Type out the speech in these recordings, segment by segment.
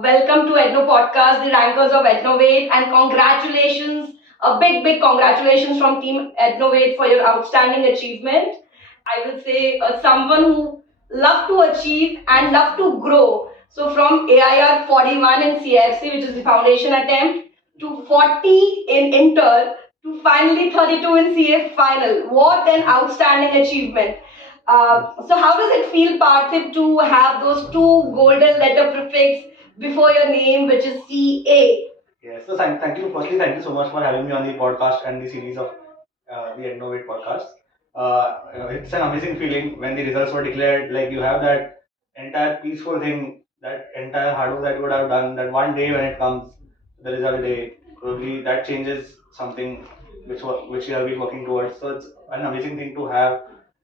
Welcome to Edno Podcast, the rankers of Ednovate, and congratulations, a big congratulations from Team Ednovate for your outstanding achievement. I will say someone who love to achieve and love to grow. So from AIR 41 in CFC, which is the foundation attempt, to 40 in Intern, to finally 32 in CA Final. What an outstanding achievement. So how does it feel, Parthiv, to have those two golden letter prefix before your name, which is CA? Yes, so thank you. Firstly, thank you so much for having me on the podcast and the series of the Ednovate podcast. It's an amazing feeling when the results were declared. Like you have that entire peaceful thing, that entire hard work that you would have done. That one day when it comes, the result day, probably that changes something which you have been working towards. So it's an amazing thing to have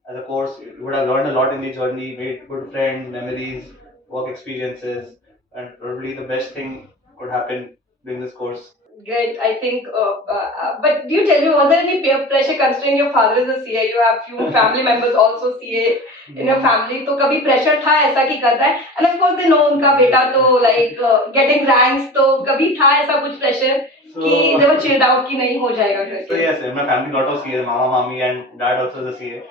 as a course. You would have learned a lot in the journey, made good friends, memories, work experiences, and probably the best thing could happen during this course. Great. I think, but do you tell me, was there any peer pressure considering your father is a CA? You have few family members also CA in your family. तो कभी pressure था ऐसा कि करना है? And of course they know उनका बेटा तो like getting ranks तो कभी था ऐसा कुछ pressure कि they were chilled out कि नहीं हो जाएगा करके? So yes, in my family lot of CA, mama, mommy, and dad also is a CA.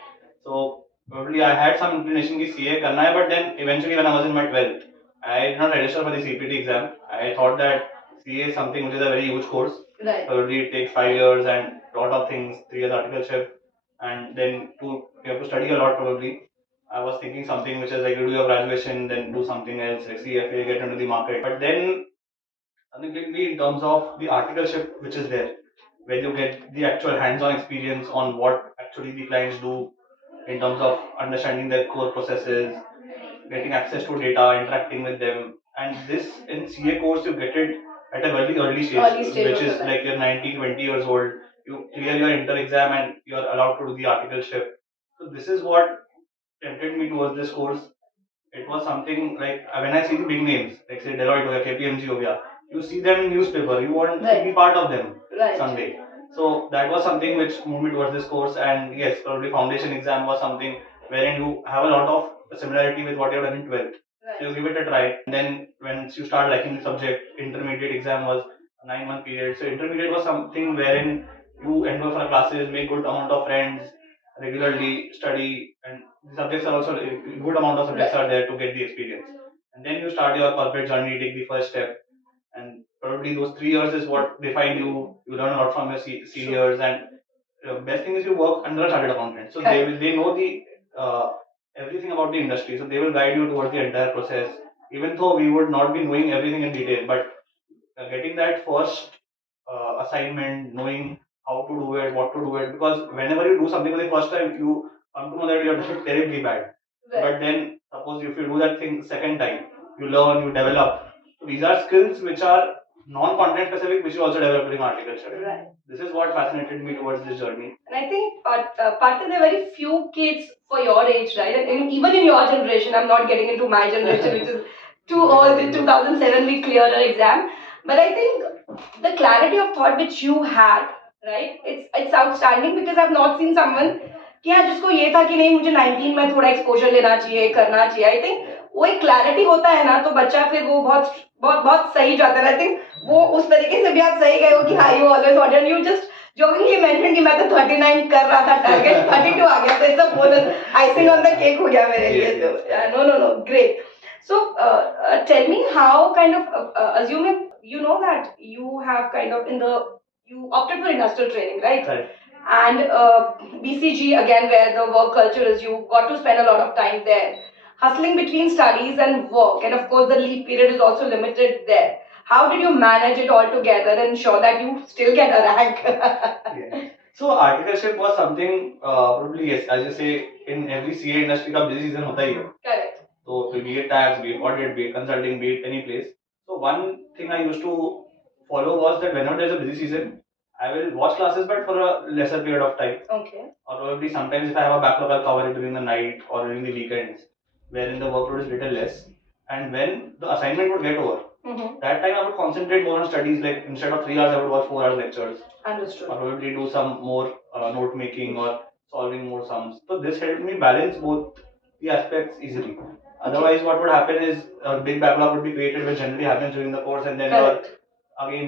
So probably I had some inclination कि CA करना है, but then eventually when I was in my 12th, I did not register for the CPT exam. I thought that CA is something which is a very huge course. Right. Probably it takes 5 years and lot of things, 3 years articleship, and then you have to study a lot probably. I was thinking something which is like you do your graduation, then do something else, like CFA, get into the market. But then unthinkingly in terms of the articleship which is there, where you get the actual hands-on experience on what actually the clients do in terms of understanding their core processes, getting access to data, interacting with them. And this in CA course you get it at a very early stage which is like you're 19, 20 years old. You clear your inter exam and you're allowed to do the articleship. So this is what tempted me towards this course. It was something like when I see the big names, like say Deloitte or KPMG हो गया, you see them in newspaper, you want to be part of them someday. So that was something which moved me towards this course, and yes, probably foundation exam was something wherein you have a lot of similarity with what you have done in 12th. So you give it a try, and then once you start liking the subject, intermediate exam was a 9 month period. So intermediate was something wherein you enroll for classes, make good amount of friends, regularly study, and the subjects are also a good amount of subjects are there to get the experience. And then you start your corporate journey, take the first step, and probably those 3 years is what define you. You learn a lot from your seniors, and best thing is you work under a chartered accountant, so they know the everything about the industry, so they will guide you towards the entire process. Even though we would not be knowing everything in detail, but getting that first assignment, knowing how to do it, what to do it, because whenever you do something for the first time, you come to know that you're doing terribly bad. Right. But then, suppose if you do that thing second time, you learn, you develop. So these are skills which are non-content specific, which you also develop during articleship. Right. This is what fascinated me towards this journey. And I think, Partha, there are very few kids for your age, right? And even in your generation, I'm not getting into my generation, which is too old. In 2007, we cleared our exam. But I think the clarity of thought which you had, right? It's outstanding because I've not seen someone कि हाँ जिसको ये था कि नहीं मुझे 19 में थोड़ा एक्सपोजर लेना चाहिए करना चाहिए. आई थिंक वो एक क्लैरिटी होता है ना तो बच्चा फिर वो बहुत बहुत बहुत सही जाता है. आई थिंक वो उस तरीके से भी आप सही गए हो कि हाँ you always wanted you just jokingly mentioned कि मैं तो 39 कर रहा था टारगेट 32 आ गया तो it's a bonus icing on the cake हो गया मेरे लिए तो no great. So tell me how kind of assuming you know that you have kind of you opted for industrial training, right? Right. And BCG again where the work culture is, you got to spend a lot of time there hustling between studies and work, and of course the leave period is also limited there. How did you manage it all together and ensure that you still get a rank? Yeah. So articleship was something probably yes, as you say, in every CA industry का busy season होता ही है. Correct. So be it tax, be it audit, be it consulting, be it any place. So one thing I used to follow was that whenever there's a busy season, I will watch classes but for a lesser period of time. Okay. Or probably sometimes if I have a backlog, I'll cover it during the night or during the weekends, wherein the workload is little less. And when the assignment would get over, that time I would concentrate more on studies. Like instead of 3 hours, I would watch 4 hours lectures. Understood. Or probably do some more note making or solving more sums. So this helped me balance both the aspects easily. Otherwise, what would happen is a big backlog would be created, which generally happens during the course, and then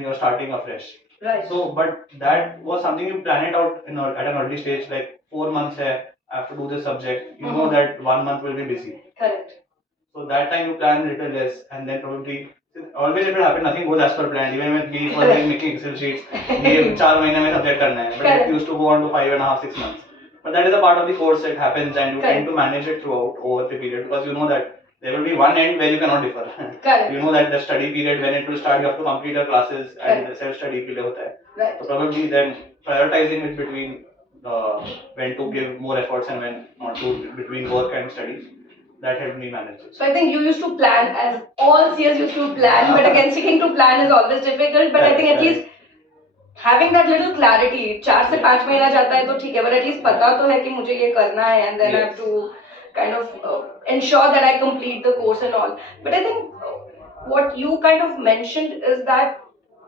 you're starting afresh. Right. So, but that was something you plan it out at an early stage, like 4 months hai, I have to do this subject. You know that 1 month will be busy. Correct. So that time you plan a little less, and then probably always it will happen. Nothing goes as per plan. Even when we were making Excel sheets, ये 4 महीने में subject करना है, but it used to go on to 5.5, 6 months. But that is a part of the course. It happens, and you tend to manage it throughout over the period because you know that there will be one end where you cannot differ. Correct. You know that the study period when it will start, you have to complete your classes and the self-study के लिए होता है. Right. So probably then prioritizing it between when to give more efforts and when not to, between work and studies, that helped me manage it. So I think you used to plan, as all CAs used to plan, but again sticking to plan is always difficult. But I think at least having that little clarity, 4 से 5 महीना जाता है तो ठीक है, but at least पता तो है कि मुझे ये करना है, and then I have to kind of ensure that I complete the course and all. But I think what you kind of mentioned is that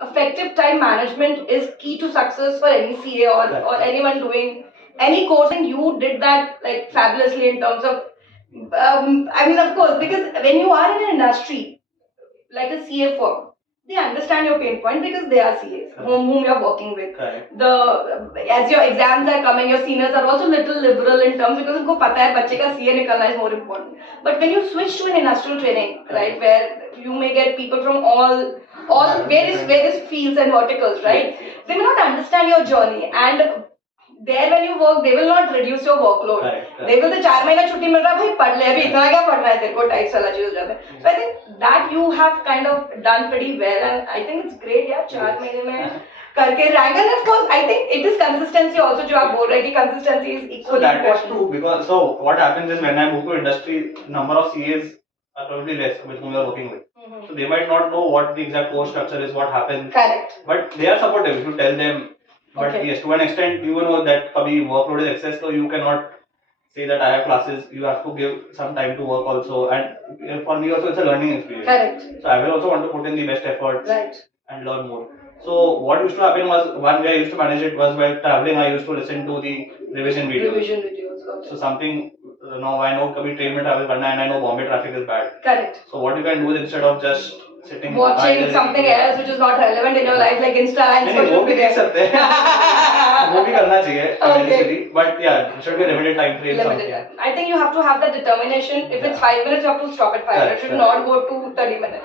effective time management is key to success for any CA or anyone doing any course, and you did that like fabulously in terms of I mean, of course, because when you are in an industry like a CA firm, they understand your pain point because they are CAs whom you're working with. As your exams are coming, your seniors are also little liberal in terms because उनको पता है बच्चे का CA निकलना is more important. But when you switch to an industrial training, right, where you may get people from all various fields and verticals, right, they may not understand your journey, and there when you work, they will not reduce your workload. They will say 4 महीना छुट्टी मिल रहा है भाई पढ़ ले अभी इतना क्या पढ़ना है तेरे को टाइप वाला चीज हो जाता है. So I think that you have kind of done pretty well, and I think it's great यार 4 महीने में करके rank. And of course I think it is consistency also जो आप बोल रहे हैं कि consistency is equally important. So that is important. true because so what happens is when I move to industry, number of CAs are probably less with whom you are working with. So they might not know what the exact course structure is, what happens. Correct. But they are supportive if you tell them. But yes, to an extent, you will know that kabhi workload is excess, so you cannot say that I have classes. You have to give some time to work also, and for me also it's a learning experience. Correct. So I will also want to put in the best efforts and learn more. So what used to happen was one way I used to manage it was while traveling. I used to listen to the revision videos. Okay. So something now I know kabhi train mein travel karna and I know Bombay traffic is bad. Correct. So what you can do is instead of just sitting watching something else which is not relevant in your life like Insta and social media. वो भी करना चाहिए eventually, but yeah, it should be a limited time frame. I think you have to have that determination. If it's 5 minutes, you have to stop at 5 minutes. Should not go to 30 minutes.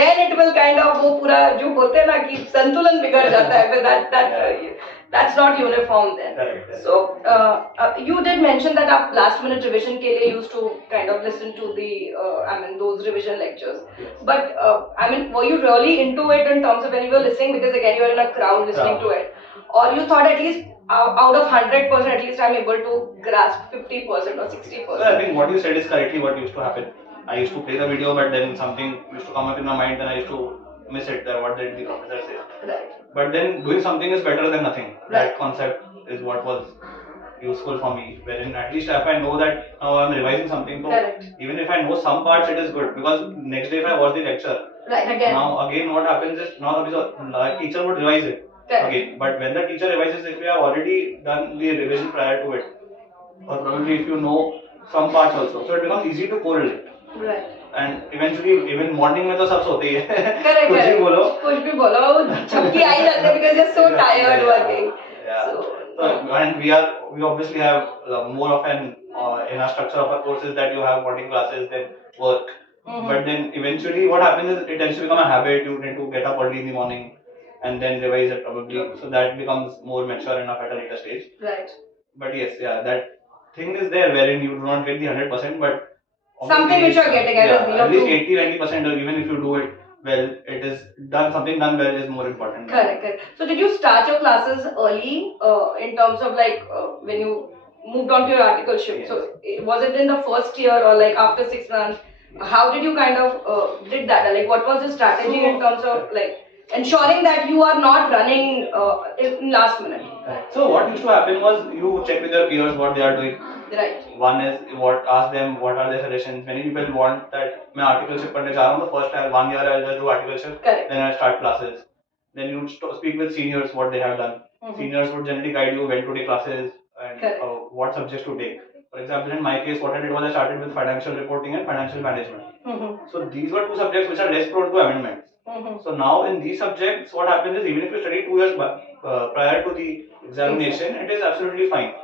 Then it will kind of वो पूरा जो बोलते हैं ना कि संतुलन बिगड़ जाता है. But that's not uniform then. So you did mention that आप last minute revision के लिए used to kind of listen to the those revision lectures. But were you really into it in terms of when you were listening? Because again, you were in a crowd listening to it. Or you thought at least out of 100%, at least I'm able to grasp 50% or 60%? So I think what you said is correctly what used to happen. I used to play the video, but then something used to come up in my mind and I used to miss it. That what did the professor say? Right. But then doing something is better than nothing. Right. That concept is what was useful for me. Wherein at least if I know that now I'm revising something, so even if I know some parts, it is good because next day if I watch the lecture, now again what happens is now the teacher would revise it. Again, but when the teacher revises, if you have already done the revision prior to it, or probably if you know some parts also, so it becomes easy to correlate. Right. And eventually, even morning में तो सब सोते ही हैं. Correct. कुछ भी बोलो, छपकी आ ही जाते हैं because you're so tired working. Yeah. So, and we obviously have more of an in our structure of our courses that you have morning classes then work. But then eventually what happens is it tends to become a habit. You need to get up early in the morning and then revise it probably. So that becomes more mature enough at a later stage. Right. But yes, that thing is there wherein you do not get the 100%, but something which you are getting at least 80-90%, or even if you do it well, it is done. Something done well is more important. Correct. So did you start your classes early in terms of like when you moved on to your articleship? Yes. So was it in the first year or like after 6 months? How did you kind of did that? Like what was the strategy in terms of like ensuring that you are not running in last minute? So what used to happen was you check with your peers what they are doing. Right. One is ask them what are their suggestions. Many people want that मैं articleship पढ़ने जा रहा हूँ. The first 1 year I'll just do articleship. Correct. Then I'll start classes. Then you speak with seniors what they have done. Seniors would generally guide you when to take classes and what subjects to take. For example, in my case, what I did was I started with financial reporting and financial management. So these were two subjects which are less prone to amendments. So now in these subjects, what happens is even if you study 2 years prior to the examination, it is absolutely fine.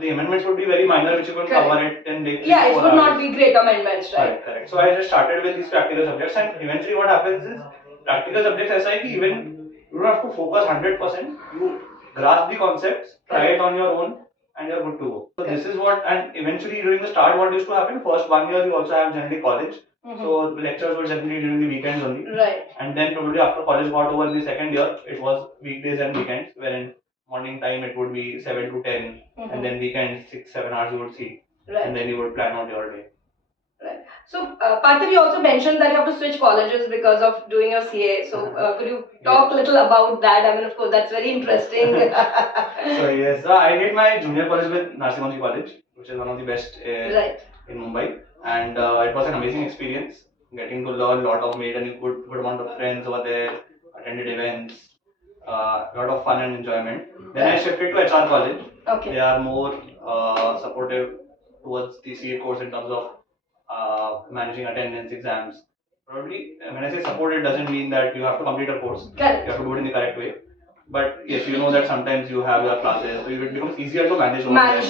The amendments would be very minor, which you can cover it in like 3 it 4 would hours. not be great amendments, right? Correct. So I just started with these practical subjects, and eventually what happens is practical subjects ऐसा है कि even you don't have to focus 100%. You grasp the concepts, try it on your own, and you're good to go. So this is what, and eventually during the start, what used to happen? First 1 year you also have generally college. So the lectures were generally during the weekends only. Right. And then probably after college got over, the second year, it was weekdays and weekends, wherein morning time it would be 7 to 10, and then weekends 6 7 hours you would see, and then you would plan out your day. Right. So, Parthiv, you also mentioned that you have to switch colleges because of doing your CA. So, could you talk a little about that? I mean, of course, that's very interesting. So, yes, I did my junior college with Narsimhanji College, which is one of the best in Mumbai. And it was an amazing experience, getting to learn a lot of, made a good amount of friends over there, attended events, a lot of fun and enjoyment. Then I shifted to HR College. Okay. They are more supportive towards the CA course in terms of managing attendance, exams. Probably, when I say support, it doesn't mean that you have to complete a course. Correct. You have to do it in the correct way. But yes, you know that sometimes you have your classes, so it becomes easier to manage.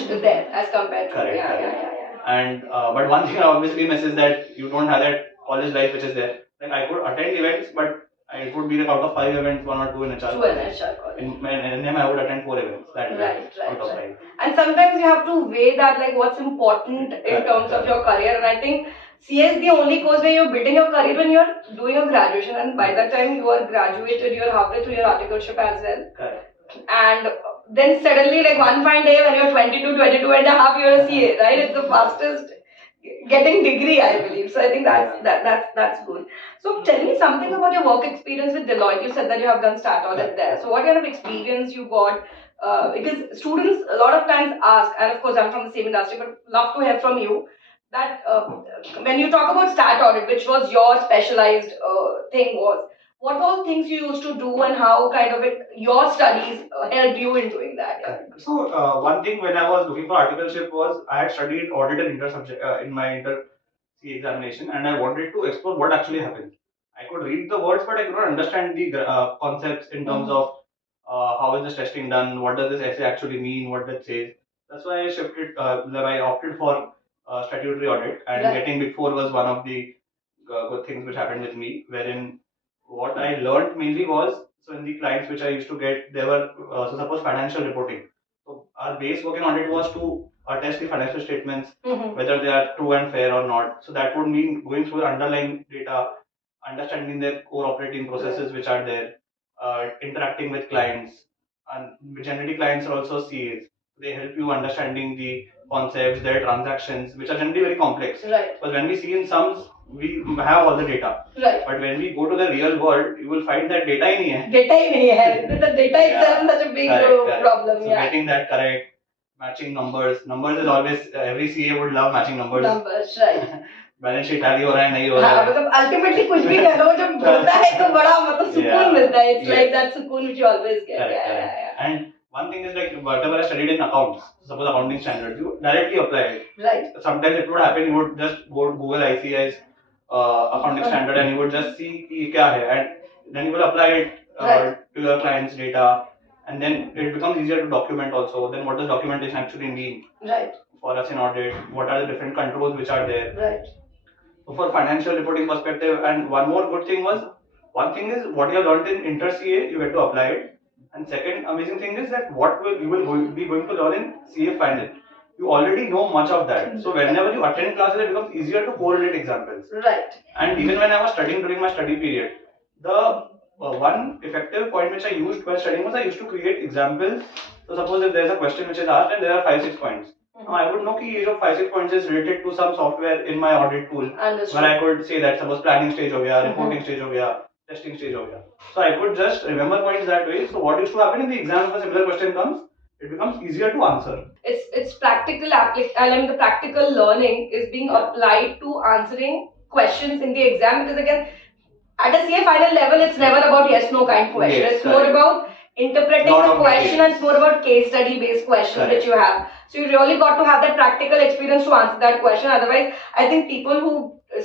There as compared to correct. Yeah. And but one thing I obviously miss is that you don't have that college life which is there. Like I could attend events, but it would be like out of 5 events, 1 or 2 in HR. In NM, I would attend 4 events. Out of 5. And sometimes you have to weigh that, like what's important in terms of your career. And I think CA is the only course where you're building your career when you're doing your graduation, and by that time you are graduated, you're halfway through your articleship as well. Correct. And then suddenly, like one fine day when you're 22 and a half, you're a CA, right? It's the fastest getting degree, I believe. So I think that's good. So tell me something about your work experience with Deloitte. You said that you have done start audit there. So what kind of experience you got? Because students a lot of times ask, and of course I'm from the same industry, but love to hear from you that when you talk about start audit, which was your specialized thing, was what all things you used to do and how kind of your studies helped you in doing that? Yeah. So one thing when I was looking for articleship was I had studied audit and inter subject in my inter CA examination, and I wanted to explore what actually happens. I could read the words, but I could not understand the concepts in terms of how is this testing done, what does this essay actually mean, what that says. That's why I shifted. I opted for statutory audit, and getting Big Four was one of the good things which happened with me, wherein what I learned mainly was, so in the clients which I used to get, they were so suppose financial reporting. So our base work in audit was to attest the financial statements, whether they are true and fair or not. So that would mean going through the underlying data, understanding their core operating processes which are there, interacting with clients, and generally clients are also CAs. They help you understanding the concepts, their transactions, which are generally very complex. Right. But when we see in sums, we have all the data. Right. But when we go to the real world, you will find that data ही नहीं है. Data ही नहीं है. The data itself is such a big problem. So getting that correct, matching numbers. Numbers is always every CA would love matching numbers. Numbers, right. Balance sheet tally हो रहा है नहीं हो रहा है. मतलब अल्टीमेटली कुछ भी कह लो जब होता है तो बड़ा मतलब सुकून मिलता है. It's like that सुकून which you always get. Correct. And one thing is like whatever I studied in accounts, suppose accounting standards, you directly apply it. Right. Sometimes it would happen, you would just go to Google ICAI's accounting standard and you would just see कि क्या है, and then you will apply it to your client's data, and then it becomes easier to document also. Then what does documentation actually mean? Right. For us in audit, what are the different controls which are there? Right. So for financial reporting perspective, and one more good thing was, one thing is what you have learned in inter CA, you get to apply it. And second amazing thing is that what you will be going to learn in CA Final. You already know much of that. So whenever you attend classes, it becomes easier to correlate examples. Right. And even when I was studying during my study period, the one effective point which I used while studying was I used to create examples. So suppose if there is a question which is asked and there are 5-6 points. Now I would know that each of 5-6 points is related to some software in my audit tool. Understood. Where I could say that suppose planning stage ho gaya, reporting stage ho gaya, testing stage ho gaya. So I could just remember points that way. So what used to happen in the exam if a similar question comes, it becomes easier to answer. It's practical the practical learning is being applied to answering questions in the exam, because again at a CA final level it's never about yes no kind question. It's more about interpreting Lot the of question, details. and it's more about case study based questions Correct. which you have. So you really got to have that practical experience to answer that question. Otherwise, I think people who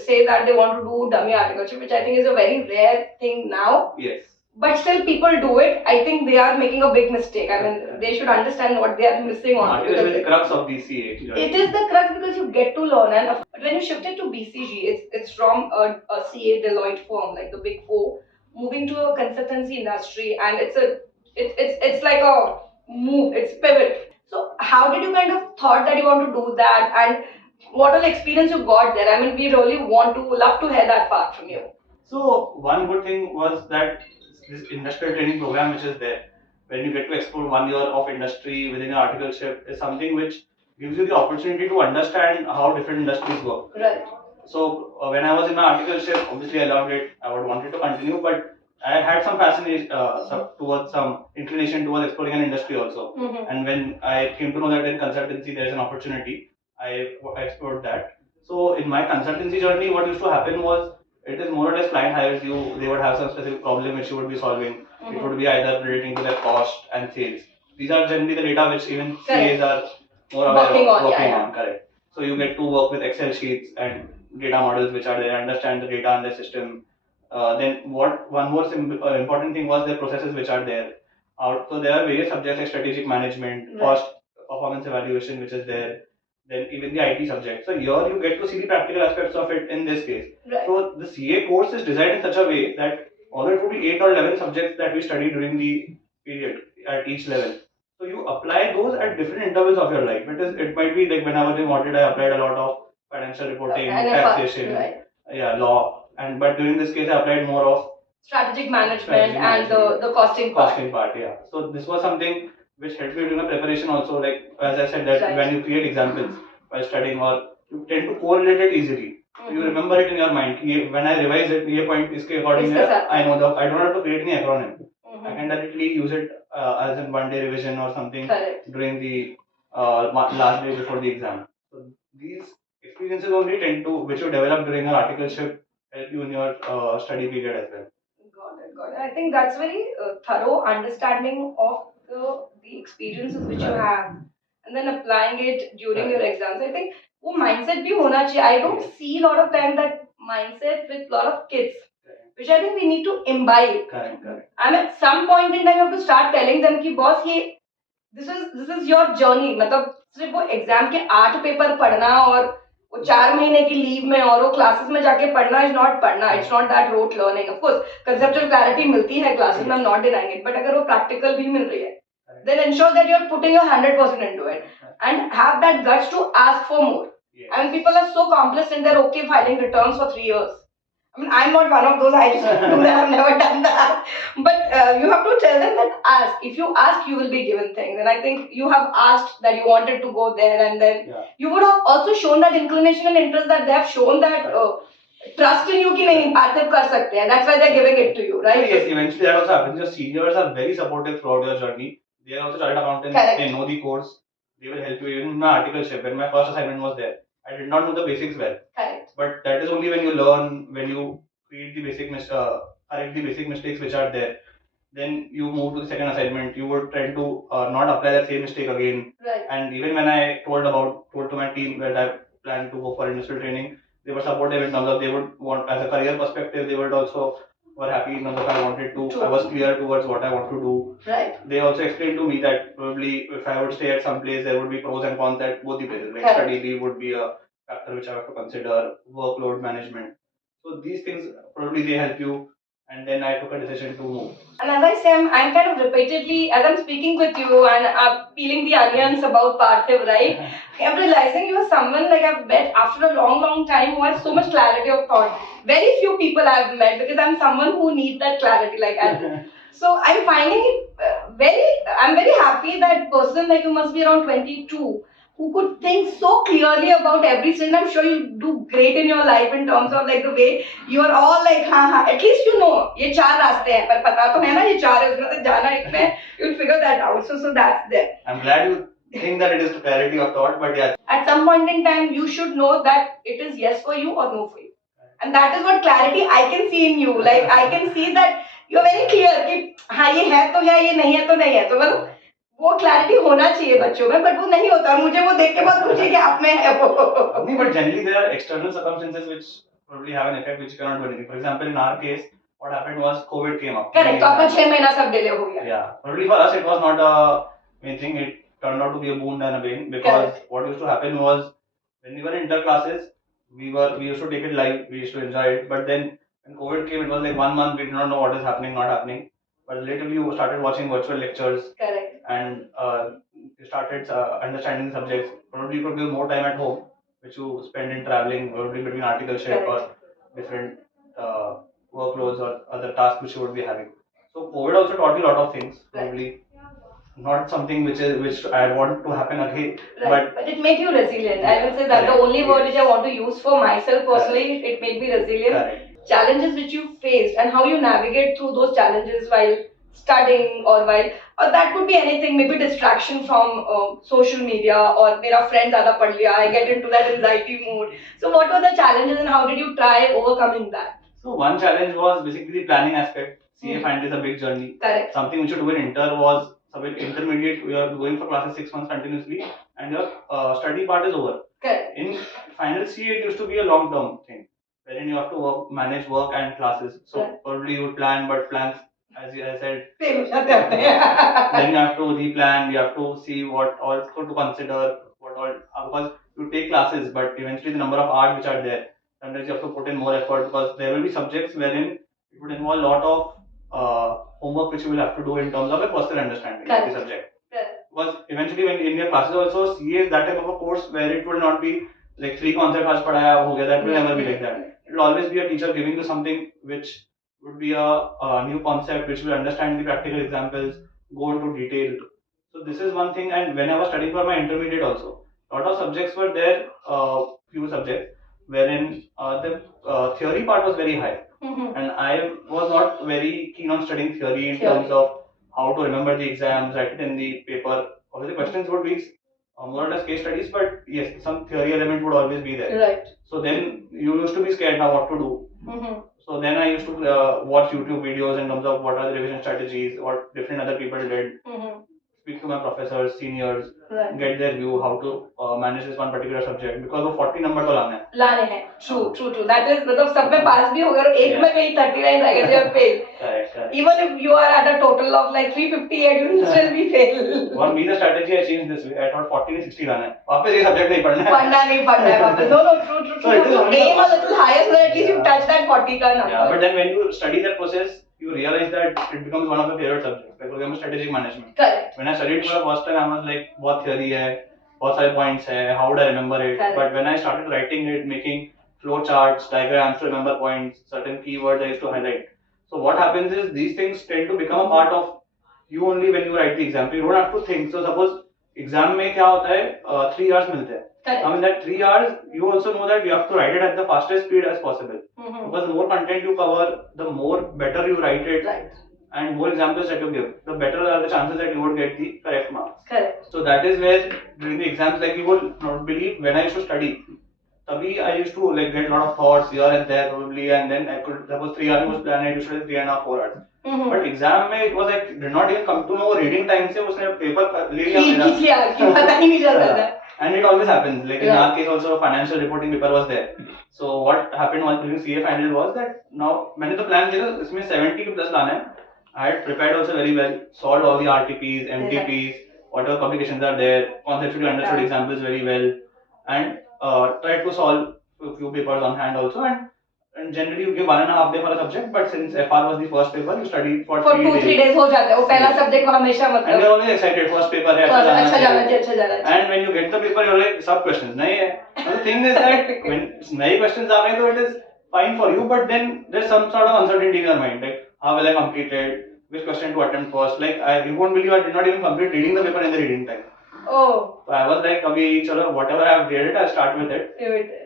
say that they want to do dummy articleship, which I think is a very rare thing now, Yes. but still people do it, I think they are making a big mistake. I mean, they should understand what they are missing on. Articleship is the crux of the CA. It is the crux because you get to learn, and when you shift it to BCG, it's from a CA Deloitte firm like the Big Four, moving to a consultancy industry, and it's like a move, it's pivot. So how did you kind of thought that you want to do that, and what all experience you got there? I mean, we really love to hear that part from you. So one good thing was that this industrial training program which is there, when you get to explore 1 year of industry within your articleship, is something which gives you the opportunity to understand how different industries work. Right. So when I was in my articleship, obviously I loved it. I would wanted to continue, but I had some fascination towards some inclination towards exploring an industry also. Mm-hmm. And when I came to know that in consultancy there is an opportunity, I explored that. So in my consultancy journey, what used to happen was it is more or less client hires you. They would have some specific problem which you would be solving. Mm-hmm. It would be either relating to their cost and sales. These are generally the data which even CAs are more aware Working of. on. Correct. So you get to work with Excel sheets and data models which are there, understand the data and the system. Then one more important thing was the processes which are there. So there are various subjects like strategic management, cost, performance evaluation which is there. Then even the IT subject. So here you get to see the practical aspects of it in this case. Right. So the CA course is designed in such a way that although it would be 8 or 11 subjects that we study during the period at each level. So you apply those at different intervals of your life. It might be like when I was in audit, I applied a lot of financial reporting, taxation, law, and but during this case I applied more of strategic management and the costing part. Yeah. So this was something which helped me during the preparation also. Like as I said that when you create examples while studying, or you tend to correlate it easily. So you remember it in your mind. When I revise it, ये point इसके according है. I know I don't have to create any acronym. I can directly use it as in one day revision or something. Correct. During the last day before the exam. So these experiences only tend to, which you develop during your articleship, help you in your study period as well. Got it. I think that's very thorough understanding of the experiences which you have, and then applying it during your exams. I think वो mindset भी होना चाहिए. I don't see a lot of time that mindset with a lot of kids, which I think we need to imbibe. Correct. And at some point in time, you have to start telling them कि boss ये this is your journey. मतलब सिर्फ वो exam के 8 paper पढ़ना और वो 4 महीने की लीव में और वो क्लासेस में जाके पढ़ना इज नॉट पढ़ना. It's not that rote learning. Of course conceptual clarity मिलती है क्लासेस में, I am not denying it, but अगर वो प्रैक्टिकल भी मिल रही है, then ensure that you're putting your 100% into it and have that guts to ask for more. I mean, people are so complacent, they're okay filing returns for 3 years. I mean, I'm not one of those. I just do that. I've never done that. But you have to tell them that ask. If you ask, you will be given things. And I think you have asked that you wanted to go there, and then you would have also shown that inclination and interest, that they have shown that trust in you कि नहीं Parthiv कर सकते हैं. That's why they're giving it to you, right? Yes, eventually that also happens. Your seniors are very supportive throughout your journey. They are also chartered accountants. Correct. They know the course. They will help you. Even in my articleship, when my first assignment was there, I did not know the basics well. Correct. But that is only when you learn, when you create the correct the basic mistakes which are there. Then you move to the second assignment. You would try to not apply that same mistake again. Right. And even when I told to my team that I plan to go for industrial training, they were supportive in terms of they would want, as a career perspective, they would also were happy in terms of I wanted to. I was clear towards what I want to do. Right. They also explained to me that probably if I would stay at some place, there would be pros and cons at both the places. Like study leave would be a factor which I have to consider, workload management. So these things probably they help you. And then I took a decision to move. And as I say, I'm kind of repeatedly, as I'm speaking with you and peeling the onions about Parthiv, right? I'm realizing you are someone like I've met after a long time who has so much clarity of thought. Very few people I've met, because I'm someone who needs that clarity. So I'm finding it I'm very happy that person like you must be around 22. Who could think so clearly about every student. I'm sure you'll do great in your life in terms of like the way you are all like, at least you know, ये 4 रास्ते हैं, पर पता तो है ना ये 4 है, उसमें से जाना एक में, you'll figure that out. So that's there. I'm glad you think that it is clarity of thought, but yeah. At some point in time, you should know that it is yes for you or no for you. And that is what clarity I can see in you. Like I can see that you are very clear कि हाँ ये है तो है, ये नहीं है तो नहीं है. तो मतलब वो क्लैरिटी होना चाहिए बच्चों में, बट वो नहीं होता. मुझे वो देख के बहुत खुशी है कि आप में है वो. नहीं, but generally there are external circumstances which probably have an effect which you cannot do anything. For example, in our case, what happened was COVID came up. Correct. तो आपका 6 महीना सब डिले हो गया. Yeah, probably for us it was not a main thing. It turned out to be a boon and a bane, because what used to happen was when we were in inter classes, we used to take it live, we used to enjoy it. But then when COVID came, it was like 1 month we did not know what is happening, not happening. But later we started watching virtual lectures. Correct. And you started understanding the subjects. Probably you could give more time at home, which you spend in traveling, probably between articleship or different workloads or other tasks which you would be having. So COVID also taught you a lot of things. Probably not something which I want to happen again. Right. But it made you resilient. Yeah. I will say that the only word which I want to use for myself personally, it made me resilient. Correct. Challenges which you faced and how you navigate through those challenges while studying or that could be anything, maybe distraction from social media or mera friend zyada pad liya, I get into that anxiety mood. So what were the challenges and how did you try overcoming that? So one challenge was basically the planning aspect. CA Final is a big journey. Correct. Something which you do in inter was, so in intermediate we are going for classes 6 months continuously and your study part is over. Correct. In final CA it used to be a long term thing wherein you have to manage work and classes. So probably you would plan, but plans, as I said, then you have to replan, you have to see what all to consider, what all, because you take classes, but eventually the number of hours which are there, sometimes you have to put in more effort, because there will be subjects wherein it would involve a lot of homework which you will have to do in terms of a personal understanding of the subject. Because eventually when in your classes also, CA is that type of a course where it will not be like 3 concepts aaj padhaya ho gaya, that will never be like that. It will always be a teacher giving you something which would be a new concept which will understand the practical examples, go into detail. So this is one thing. And when I was studying for my intermediate also, a lot of subjects were there, few subjects wherein the theory part was very high. And I was not very keen on studying theory in terms of how to remember the exams, write it in the paper. Obviously questions would be more or less case studies, but yes, some theory element would always be there. Right. So then you used to be scared now what to do. So then I used to watch YouTube videos in terms of what are the revision strategies, what different other people did. Speak to my professors, seniors, get their view how to manage this one particular subject, because वो 40 number तो लाने हैं. True. That is, मतलब सब में पास भी हो गया और एक में कहीं 39 रह गए, you are fail. Correct. Even if you are at a total of like 358, you will still be fail. For me the strategy I changed this way. I thought 40 to 60 लाना है. वापस ये subject नहीं पढ़ना है. पढ़ना है वापस. No, true. So it is aim a little higher so that at least you touch that 40 का number. Yeah, but then when you study that process, you realize that it becomes one of your favorite subjects. Like for example, strategic management. Correct. When I studied for the first time, I was like, what theory है, बहुत सारे points है, how would I remember it? Correct. But when I started writing it, making flow charts, diagrams to remember points, certain keywords I used to highlight. So what happens is these things tend to become a part of you only when you write the exam. You don't have to think. So suppose exam में क्या होता है, 3 hours मिलते हैं. Correct. I mean that 3 hours, you also know that you have to write it at the fastest speed as possible. Because the more content you cover, the more better you write it. Right. And more examples that you give, the better are the chances that you would get the correct marks. Correct. So that is where during the exams, like you would not believe, when I used to study, tabhi I used to like get a lot of thoughts here and there probably, and then I could, suppose 3 hours was planned, I used to study 3.5, 4 hours. But exam में it was like did not even come to know reading time से उसने paper ले लिया मेरा. खींच लिया कि पता ही नहीं चलता था. And it always happens. Like in our case also, financial reporting paper was there. So what happened was during CA final was that now मैंने तो plan किया था इसमें 70 के plus लाना है. I had prepared also very well, solved all the RTPs, MTPs, whatever publications are there, conceptually understood examples very well, and tried to solve a few papers on hand also. And generally you give 1.5 day for a subject, but since FR was the first paper, you study for 2-3 days हो जाता है. वो पहला subject को हमेशा मतलब. And you're always excited. First paper है, अच्छा जाना चाहिए. And when you get the paper, you're like sub questions नहीं है. The thing is that when नए questions आ गए तो it is fine for you, but then there's some sort of uncertainty in your mind, like how will I complete it, which question to attempt first. Like you won't believe I did not even complete reading the paper in the reading time. Oh. So I was like, अभी चलो whatever I have read it, I'll start with it.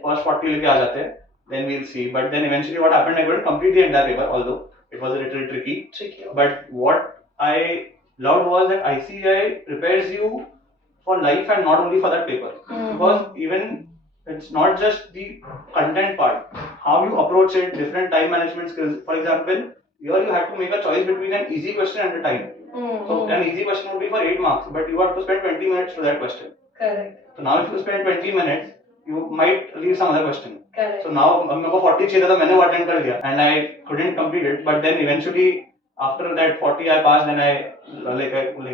First 40 लेके आ जाते हैं. Then we'll see. But then eventually what happened, I couldn't complete the entire paper, although it was a little tricky. But what I loved was that ICAI prepares you for life and not only for that paper. Because even it's not just the content part, how you approach it, different time management skills. For example, Here you had to make a choice between an easy question and a time. So an easy question would be for 8 marks, but you have to spend 20 minutes to that question. Correct. So now if you spend 20 minutes, you might leave some other question. Correct. So now मेरे को 40 चाहिए था, मैंने वो attend कर लिया and I couldn't complete it. But then eventually after that 40 I passed, then I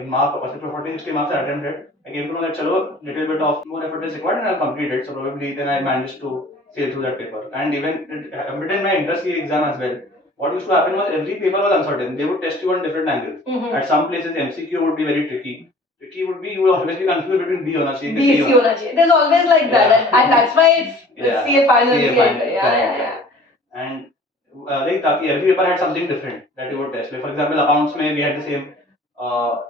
mark 40-60 marks I attempted. I came to know that chalo little bit of more effort is required and I'll complete it. So probably then I managed to sail through that paper. And even it within my inter-CA exam as well. What used to happen was every paper was uncertain. They would test you on different angles. At some places MCQ would be very tricky. Tricky would be you will always be confused between B होना चाहिए, B, C होना चाहिए. There's always like that, and that's why it's CA Final. CA Final. Yeah. And every paper had something different that you would test. Like for example, accounts mein we had the same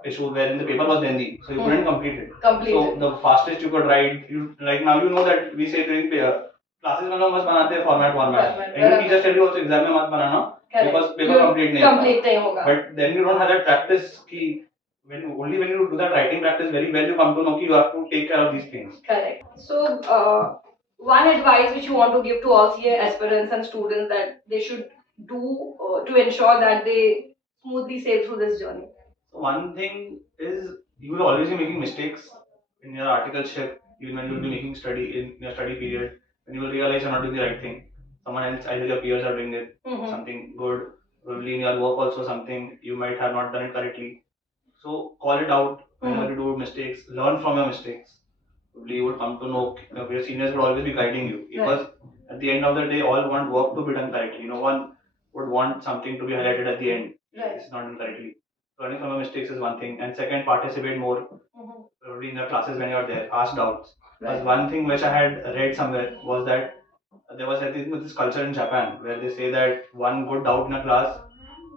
issue wherein the paper was lengthy, so you couldn't complete it. So the fastest you could write, like now you know that we say during classes में लोग मस्त बनाते हैं format. And your teachers tell you also exam में मत बनाना because paper complete नहीं होगा. But then you don't have that practice कि only when you do that writing practice very well you come to know कि you have to take care of these things. Correct. So one advice which you want to give to all CA aspirants and students that they should do to ensure that they smoothly sail through this journey? One thing is you will always be making mistakes in your articleship, even when you will be making study in your study period, when you will realize you're not doing the right thing. Someone else, either your peers are doing it, something good, probably in your work also something you might have not done it correctly. So call it out whenever you do mistakes, learn from your mistakes. Probably you would come to know your seniors would always be guiding you because at the end of the day, all want work to be done correctly. No one would want something to be highlighted at the end. It's not done correctly. Learning from your mistakes is one thing, and second, participate more. Probably in the classes when you're there, ask doubts. Because one thing which I had read somewhere was that there was I think this culture in Japan where they say that one good doubt in a class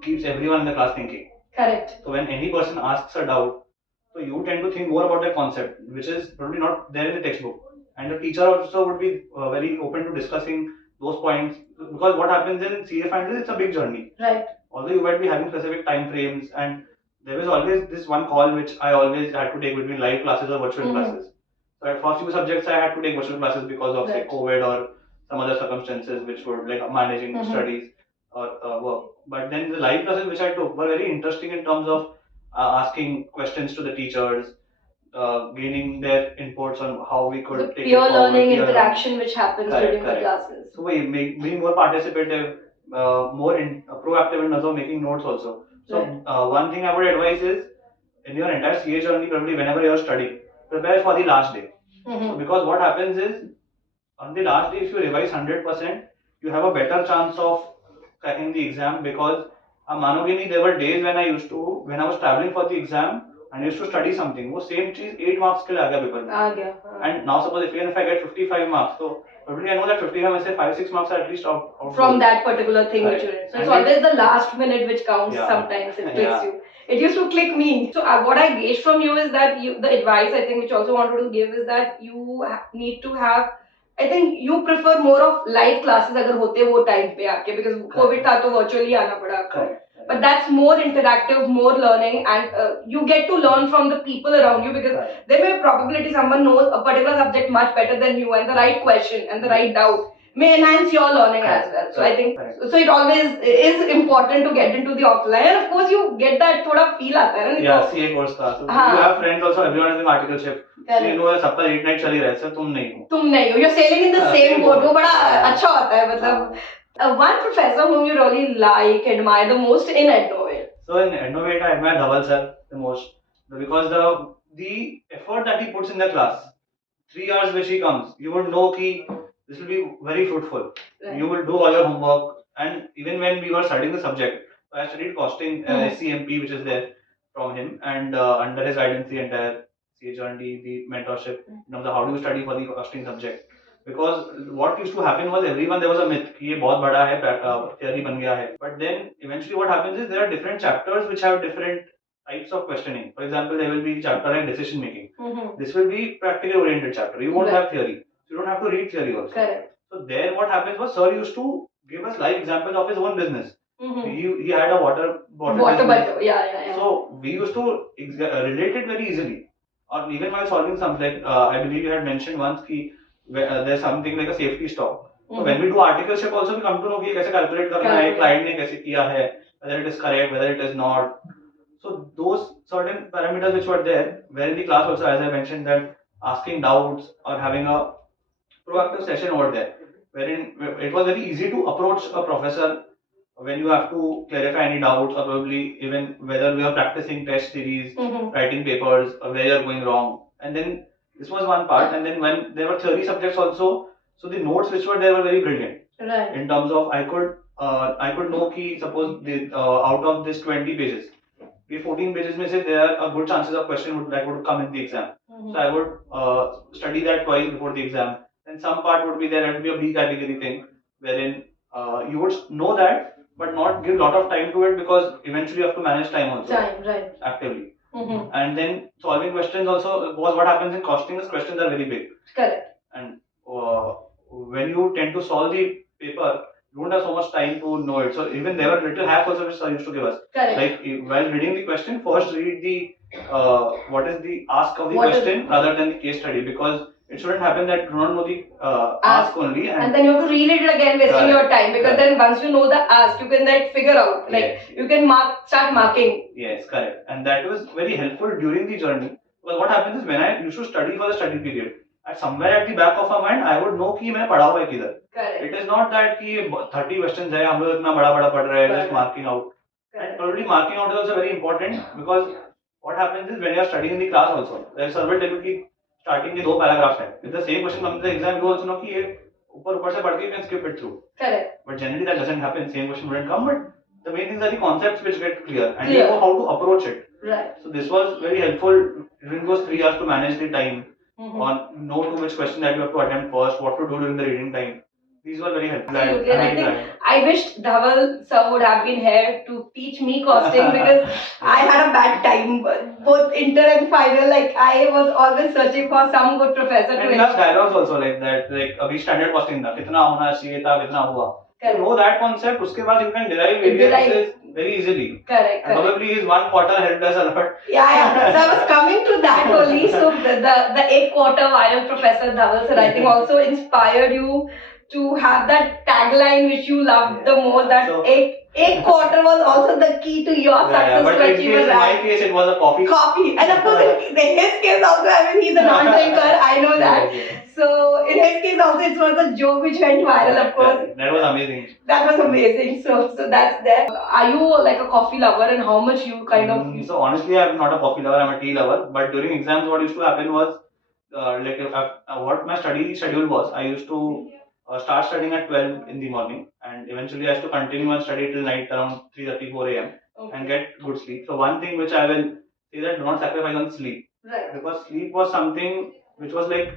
keeps everyone in the class thinking. Correct. So when any person asks a doubt, so you tend to think more about that concept, which is probably not there in the textbook. And the teacher also would be very open to discussing those points because what happens in CA Final it's a big journey. Right. Although you might be having specific time frames, and there was always this one call which I always had to take between live classes or virtual classes. So for few subjects I had to take virtual classes because of say COVID or some other circumstances which were like managing studies or work. But then the live classes which I took were very interesting in terms of asking questions to the teachers, gaining their inputs on how we could take peer learning interaction which happens during the classes. So being more participative, more proactive in terms of making notes also. So one thing I would advise is in your entire CA journey, probably whenever you are studying, prepare for the last day. So because what happens is on the last day, if you revise 100%, you have a better chance of cracking the exam because मानोगे नहीं, there were days when I was traveling for the exam and I used to study something. वो same चीज 8 marks के लिए आ गया paper में. आ गया. And now suppose if I get 55 marks, so probably I know that 55 में से 5-6 marks are at least out. From that particular thing which you did. So it's always the last minute which counts. Sometimes it clicks you. It used to click me. So what I gauged from you is that the advice I think which also wanted to give is that you need to have. I think you prefer more of live classes अगर होते वो time पे आपके because COVID था तो virtually आना पड़ा आपको. But that's more interactive, more learning, and you get to learn from the people around you because there may be probability someone knows a particular subject much better than you, and the right question and the right doubt may enhance your learning as well. So I think so. It always is important to get into the offline, and of course you get that थोड़ा feel आता है ना. Yeah, CA course का. So you have friends also. Everyone is in articleship. So you know सबका late night चल ही रहा है. Sir तुम नहीं हो. You're sailing in the same boat. वो बड़ा अच्छा होता है मतलब. One professor whom you really like, admire the most in Ednovate. So in Ednovate, I admire Dhaval sir the most because the effort that he puts in the class, 3 hours which he comes, you would know that this will be very fruitful. Right. You will do all your homework, and even when we were studying the subject, I studied costing SCMP which is there from him, and under his guidance the entire CA journey, the mentorship in terms of how do you study for the costing subject. Because what used to happen was everyone there was a myth कि ये बहुत बड़ा है theory बन गया है. But then eventually what happens is there are different chapters which have different types of questioning. For example, there will be chapter like decision making. This will be practically oriented chapter. You won't have theory, so you don't have to read theory also. Correct. So there what happens was sir used to give us live examples of his own business. He had a water bottle. Yeah. So we used to relate it very easily. Or even while solving something, like I believe you had mentioned once कि there's something like a safety stock. So when we do articleship also, we come to know कि कैसे calculate करना है, client ने कैसे किया है, whether it is correct, whether it is not. So those certain parameters which were there, where in the class also, as I mentioned, that asking doubts or having a proactive session over there, wherein it was very easy to approach a professor when you have to clarify any doubts, or probably even whether we are practicing test series, writing papers, or where you're going wrong. And then this was one part. And then when there were theory subjects also, so the notes which were there were very brilliant. Right. In terms of I could know कि suppose out of this 20 pages, the 14 pages में से there are a good chances of question that would come in the exam. So I would study that twice before the exam. And some part would be there and be a B category thing, wherein you would know that, but not give a lot of time to it, because eventually you have to manage time also. Time, right. Actively. And then solving questions also was what happens in costing is questions are very big. Correct. And when you tend to solve the paper, you don't have so much time to know it. So even there were little hacks also which sir used to give us. Correct. Like while reading the question, first read the what is the ask of the question rather than the case study, because it shouldn't happen that you don't know the ask only, and then you have to read it again, wasting your time, because then once you know the ask, you can like figure out, like you can start marking. Yes, correct. And that was very helpful during the journey. Because what happens is when I used to study for the study period, at somewhere at the back of my mind, I would know कि मैं पढ़ा हुआ है किधर. Correct. It is not that कि 30 questions है, हम लोग इतना बड़ा पढ़ रहे हैं, just marking out. And probably marking out is also very important, because what happens is when you are studying in the class also, the sir will tell you कि starting के 2 paragraphs है. If the same question comes in the exam, you also know कि ये ऊपर से पढ़ के you can skip it through. Correct. But generally that doesn't happen. Same question wouldn't come, but the main things are the concepts which get clear and you know how to approach it. Right. So this was very helpful during those 3 hours to manage the time, on know to which question that you have to attempt first, what to do during the reading time. These were very helpful. Absolutely. And I think I wished Dhaval sir would have been here to teach me costing, because I had a bad time. Both intern and final, like I was always searching for some good professor and to. And we have dialogues also like that, like अभी standard costing था, कितना होना चाहिए था, कितना हुआ. You know that concept, उसके बाद you can derive variances very easily. Correct. Probably his 1 quarter helped us a lot. Yeah. So I was coming to that only. So the 8 quarter viral Professor Dhaval sir, I think, also inspired you to have that tagline which you loved the most. That so, eight quarter was also the key to your success. But in my case, it was a coffee. Coffee, and of course in his case also. I mean, he's a non-drinker. I know that. So in his case also, it was a joke which went viral. Of course. That was amazing. That was amazing. So that's there. Are you like a coffee lover, and how much you kind of? So honestly, I'm not a coffee lover. I'm a tea lover. But during exams, what used to happen was, what my study schedule was, I used to start studying at 12 in the morning, and eventually I used to continue and study till night around 3:30, 4 a.m. And get good sleep. So one thing which I will say that do not sacrifice on sleep. Right. Because sleep was something which was like,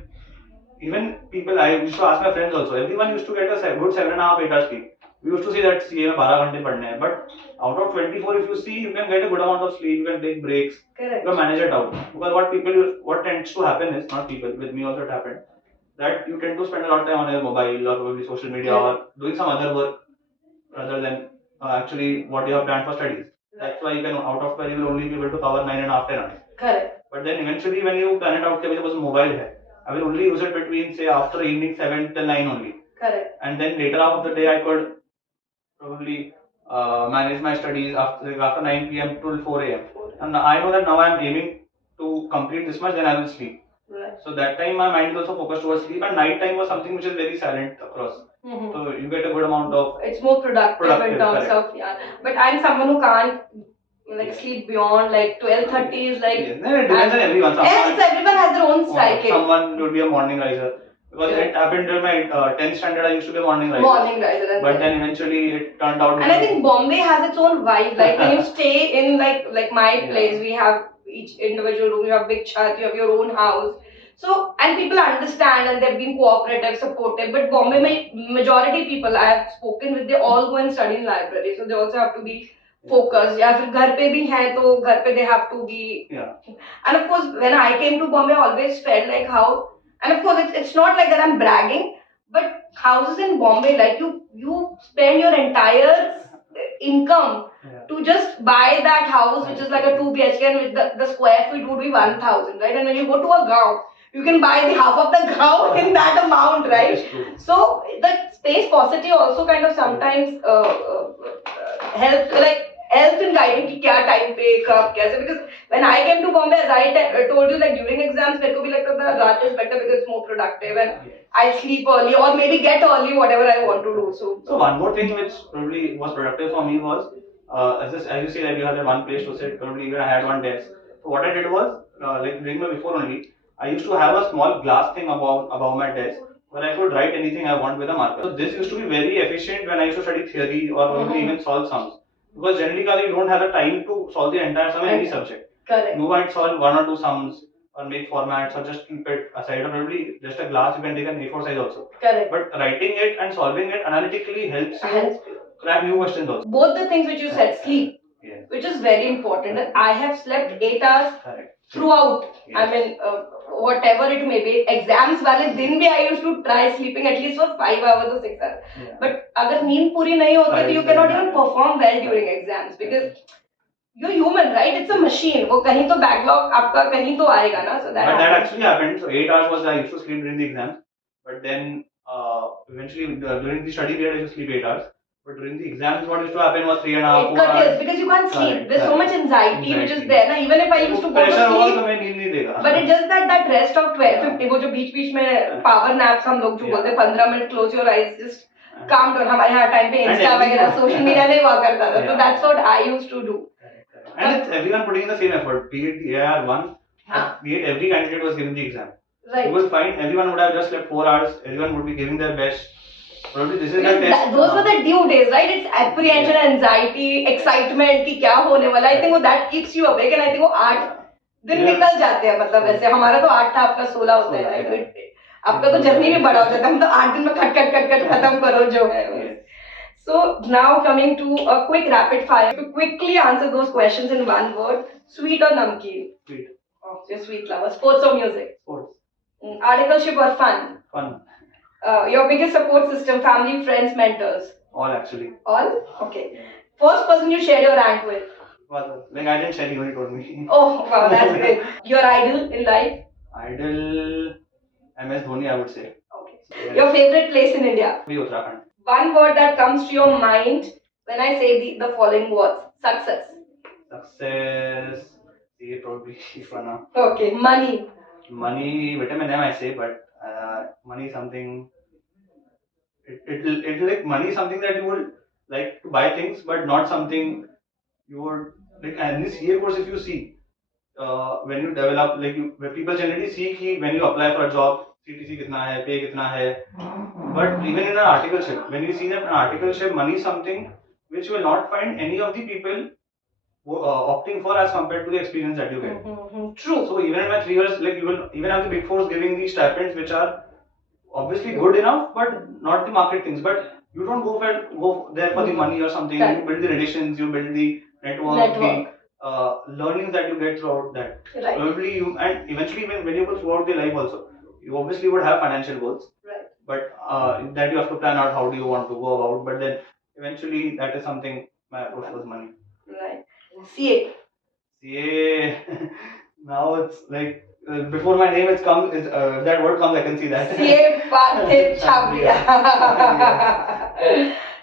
even people, I used to ask my friends also, everyone used to get a good 7.5, 8 hours sleep. We used to see that CA में 12 घंटे पढ़ने हैं, but out of 24, if you see, you can get a good amount of sleep, you can take breaks, correct, you can manage it out. Because what tends to happen is, not people, with me also it happened, that you tend to spend a lot of time on your mobile or probably social media or doing some other work rather than actually what you have planned for studies. That's why you can, out of 12, you will only be able to cover 9.5, 10 hours. Correct. But then eventually when you plan it out, because mobile hai, I will only use it between, say, after evening 7 till 9 only. Correct. And then later half of the day I could probably manage my studies after 9 p.m. till 4 a.m. And I know that now I am aiming to complete this much, then I will sleep. Right. So that time my mind is also focused towards sleep, and night time was something which is very silent across. Mm-hmm. So you get a good amount of. It's more productive in terms correct. of But I'm someone who can't sleep beyond 12:30 is like. Yes, it depends on everyone. Everyone has their own cycle. Someone would be a morning riser. Because it happened during my 10th standard, I used to be a morning riser. Morning riser. But then eventually it turned out. And I think Bombay has its own vibe. Like when you stay in like my place, we have each individual room, you have big chat, you have your own house. So, and people understand and they've been cooperative, supportive. But Bombay, majority people I have spoken with, they all go and study in library. So they also have to be focused. या फिर घर पे भी हैं तो घर पे they have to be. Yeah. And of course, when I came to Bombay, I always felt like how. And of course, it's not like that I'm bragging, but houses in Bombay, like you spend your entire income to just buy that house, which is like a 2 BHK, and with the square feet would be 1,000, right? And when you go to a gaon, you can buy the half of the cow in that amount, right? That is true. So the space paucity also kind of sometimes helps in guiding कि क्या time पे कब कैसे, because when I came to Bombay, as I told you, like during exams मेरे को भी लगता था रात is better because it's more productive and I sleep early or maybe get early whatever I want to do. So one more thing which probably was productive for me was as you say that you had that one place to sit, probably even I had one desk. So what I did was like during my before only, I used to have a small glass thing above my desk where I could write anything I want with a marker. So this used to be very efficient when I used to study theory or probably even solve sums. Because generally you don't have the time to solve the entire sum in any subject. Correct. You might solve one or two sums or make formats or just keep it aside, or probably just a glass you can take an A4 size also. Correct. But writing it and solving it analytically helps you crack new questions also. Both the things which you said, sleep, Yes. which is very important. And I have slept 8 hours Correct. throughout. Yes. I mean, whatever it may be. Exams wale din bhi I used to try sleeping at least for 5 hours or 6 hours. Yeah. But agar neend puri nahi hoti, so you cannot even perform well during exams because you're human, right? It's a machine. वो कहीं तो backlog आपका कहीं तो आएगा ना. So that actually happened. So 8 hours was I used to sleep during the exam, but then eventually during the study period I used to sleep 8 hours. But during the exams, what used to happen was 3.5, 4 hours. Because you can't sleep. There's so much anxiety which is there. Na? Even if I used to go to sleep, but it's just that rest of 12:50, वो जो बीच में power naps हम लोग जो बोलते हैं 15 minute, close your eyes, just calm down. हमारे यहाँ time पे Insta वगैरह social media नहीं हुआ करता था. So that's what I used to do. And it's everyone putting in the same effort. Be it the AR1, be it every candidate was giving the exam. Right. You will find everyone would have just slept 4 hours. Everyone would be giving their best. Probably this is the test. Those were the due days, right? It's apprehension, anxiety, excitement कि क्या होने वाला. I think that keeps you awake, and I think वो 8 दिन निकल जाते हैं. मतलब वैसे हमारा तो 8 था, आपका 16 होता है, right? आपका तो जर्नी भी बड़ा हो जाता है. हम तो 8 दिन में खट खत्म करो जो है. So now coming to a quick rapid fire to quickly answer those questions in one word. Sweet or namkeen? Sweet. Oh, you're a sweet lover. Sports or music? Sports. Articleship or fun? Fun. Your biggest support system, family, friends, mentors? All actually. All? Okay. First person you shared your rank with? Well, like I didn't share, you only told me. Oh, wow, that's great. Your idol in life? Idol, MS Dhoni, I would say. Okay. So, your favorite place in India? Uttarakhand. One word that comes to your mind when I say the following words. Success. Success. See, probably fun. Okay. Money. Money, vitamin M I say, but money is something. It like money is something that you would like to buy things, but not something you would like. And this CA course, if you see, when you develop, like when people generally see कि when you apply for a job, CTC कितना है, pay कितना है. But even in an articleship, when you see that an articleship, money is something which you will not find any of the people opting for as compared to the experience that you get. True. So even in my 3 years, like you will even have the big fours giving these stipends which are obviously good enough, but not the market things. But you don't go there for the money or something. Right. You build the relations, you build the network. The learnings that you get throughout that. Right. Probably you, and eventually when you go throughout the life also, you obviously would have financial goals. Right. But that you have to plan out how do you want to go about. But then eventually that is something my approach was money. Right. CA. Now it's like before my name is come is that word comes I can see that. CA Parthiv Chhabaria.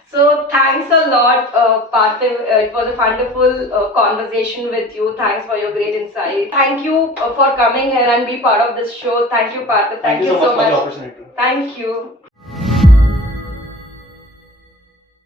So thanks a lot, Parthiv. It was a wonderful conversation with you. Thanks for your great insight. Thank you for coming here and be part of this show. Thank you, Parthiv. Thank you so much for the opportunity. Thank you.